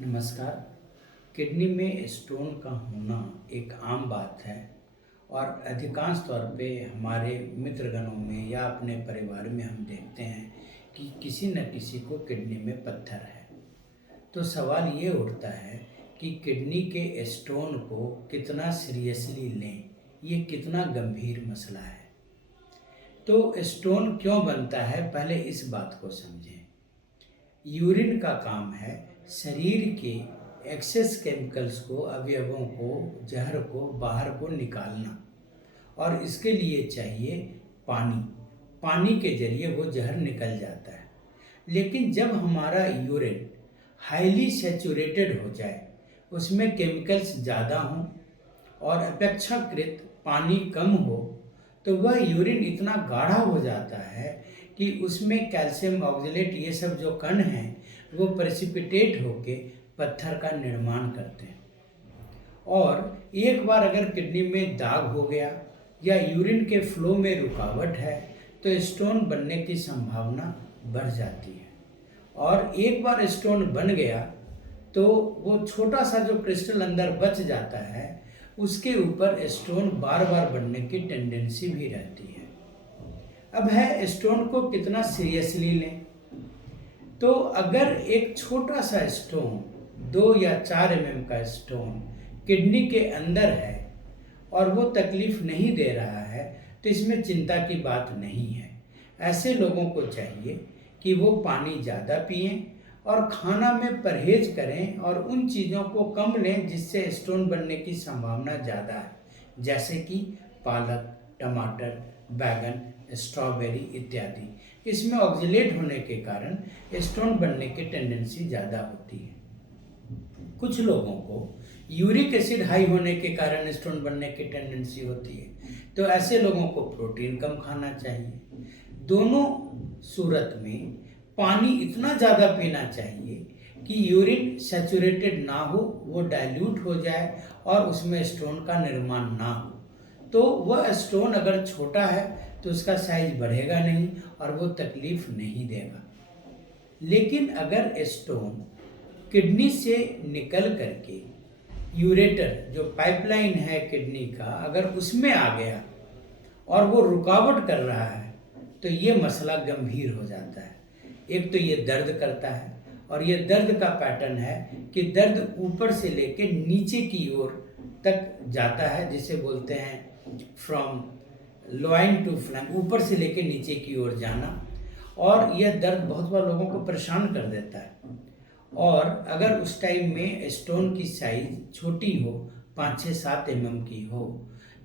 नमस्कार। किडनी में स्टोन का होना एक आम बात है और अधिकांश तौर पे हमारे मित्रगणों में या अपने परिवार में हम देखते हैं कि किसी न किसी को किडनी में पत्थर है। तो सवाल ये उठता है कि किडनी के स्टोन को कितना सीरियसली लें, ये कितना गंभीर मसला है। तो स्टोन क्यों बनता है, पहले इस बात को समझें। यूरिन का काम है शरीर के एक्सेस केमिकल्स को, अवयवों को, जहर को बाहर को निकालना, और इसके लिए चाहिए पानी। पानी के जरिए वो जहर निकल जाता है। लेकिन जब हमारा यूरिन हाईली सैचुरेटेड हो जाए, उसमें केमिकल्स ज़्यादा हों और अपेक्षाकृत पानी कम हो, तो वह यूरिन इतना गाढ़ा हो जाता है कि उसमें कैल्शियम ऑक्जेलेट ये सब जो कण हैं वो प्रेसिपिटेट होके पत्थर का निर्माण करते हैं। और एक बार अगर किडनी में दाग हो गया या यूरिन के फ्लो में रुकावट है तो स्टोन बनने की संभावना बढ़ जाती है। और एक बार स्टोन बन गया तो वो छोटा सा जो क्रिस्टल अंदर बच जाता है, उसके ऊपर स्टोन बार बार बनने की टेंडेंसी भी रहती है। अब है स्टोन को कितना सीरियसली लें। तो अगर एक छोटा सा स्टोन 2 या 4 mm का स्टोन किडनी के अंदर है और वो तकलीफ नहीं दे रहा है, तो इसमें चिंता की बात नहीं है। ऐसे लोगों को चाहिए कि वो पानी ज़्यादा पिएं और खाना में परहेज करें और उन चीज़ों को कम लें जिससे स्टोन बनने की संभावना ज़्यादा है, जैसे कि पालक, टमाटर, बैगन, स्ट्रॉबेरी इत्यादि। इसमें ऑक्जेलेट होने के कारण स्टोन बनने की टेंडेंसी ज़्यादा होती है। कुछ लोगों को यूरिक एसिड हाई होने के कारण स्टोन बनने की टेंडेंसी होती है, तो ऐसे लोगों को प्रोटीन कम खाना चाहिए। दोनों सूरत में पानी इतना ज़्यादा पीना चाहिए कि यूरिन सैचुरेटेड ना हो, वो डाइल्यूट हो जाए और उसमें स्टोन का निर्माण ना हो। तो वह स्टोन अगर छोटा है तो उसका साइज बढ़ेगा नहीं और वो तकलीफ नहीं देगा। लेकिन अगर स्टोन किडनी से निकल करके यूरेटर जो पाइपलाइन है किडनी का, अगर उसमें आ गया और वो रुकावट कर रहा है, तो ये मसला गंभीर हो जाता है। एक तो ये दर्द करता है और ये दर्द का पैटर्न है कि दर्द ऊपर से लेके नीचे की ओर तक जाता है, जिसे बोलते हैं फ्रॉम लोइन टू फ्लैंक, ऊपर से लेके नीचे की ओर जाना। और यह दर्द बहुत बार लोगों को परेशान कर देता है। और अगर उस टाइम में स्टोन की साइज छोटी हो, 5-6-7 mm की हो,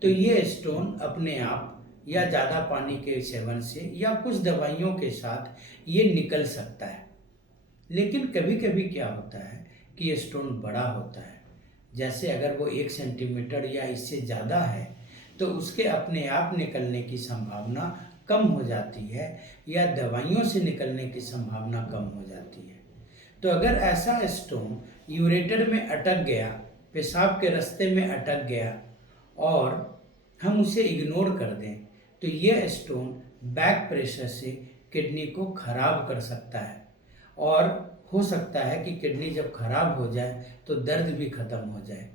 तो ये स्टोन अपने आप या ज़्यादा पानी के सेवन से या कुछ दवाइयों के साथ ये निकल सकता है। लेकिन कभी कभी क्या होता है कि ये स्टोन बड़ा होता है, जैसे अगर वो 1 सेंटीमीटर या इससे ज़्यादा है तो उसके अपने आप निकलने की संभावना कम हो जाती है या दवाइयों से निकलने की संभावना कम हो जाती है। तो अगर ऐसा स्टोन यूरेटर में अटक गया, पेशाब के रास्ते में अटक गया और हम उसे इग्नोर कर दें, तो यह स्टोन बैक प्रेशर से किडनी को खराब कर सकता है। और हो सकता है कि किडनी जब खराब हो जाए तो दर्द भी खत्म हो जाए।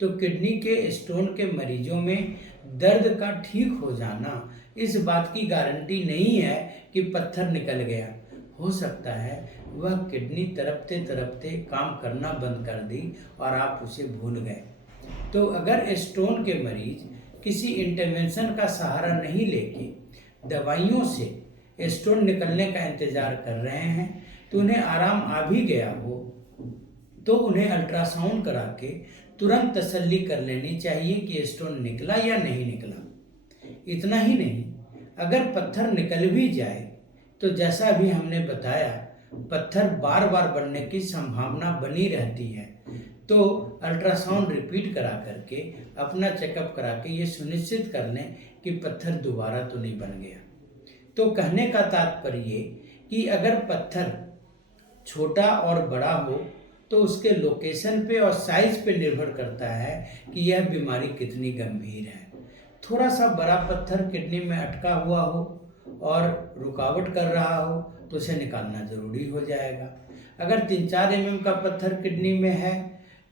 तो किडनी के स्टोन के मरीजों में दर्द का ठीक हो जाना इस बात की गारंटी नहीं है कि पत्थर निकल गया। हो सकता है वह किडनी तड़पते तड़पते काम करना बंद कर दी और आप उसे भूल गए। तो अगर स्टोन के मरीज किसी इंटरवेंशन का सहारा नहीं लेके दवाइयों से स्टोन निकलने का इंतज़ार कर रहे हैं, तो उन्हें आराम आ भी गया हो तो उन्हें अल्ट्रासाउंड करा के तुरंत तसल्ली कर लेनी चाहिए कि स्टोन निकला या नहीं निकला। इतना ही नहीं, अगर पत्थर निकल भी जाए तो जैसा भी हमने बताया, पत्थर बार बार बनने की संभावना बनी रहती है। तो अल्ट्रासाउंड रिपीट करा करके अपना चेकअप करा के ये सुनिश्चित कर लें कि पत्थर दोबारा तो नहीं बन गया। तो कहने का तात्पर्य कि अगर पत्थर छोटा और बड़ा हो तो उसके लोकेशन पे और साइज पे निर्भर करता है कि यह बीमारी कितनी गंभीर है। थोड़ा सा बड़ा पत्थर किडनी में अटका हुआ हो और रुकावट कर रहा हो तो उसे निकालना ज़रूरी हो जाएगा। अगर 3-4 mm का पत्थर किडनी में है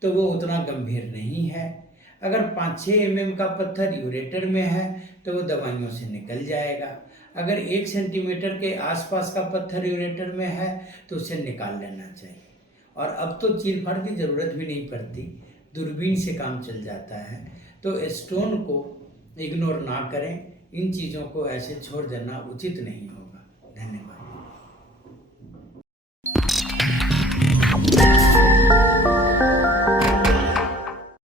तो वो उतना गंभीर नहीं है। अगर 5-6 mm का पत्थर यूरेटर में है तो वो दवाइयों से निकल जाएगा। अगर 1 सेंटीमीटर के आसपास का पत्थर यूरेटर में है तो उसे निकाल लेना चाहिए। और अब तो चीर फाड़ की ज़रूरत भी नहीं पड़ती, दूरबीन से काम चल जाता है। तो स्टोन को इग्नोर ना करें, इन चीज़ों को ऐसे छोड़ देना उचित नहीं होगा। धन्यवाद।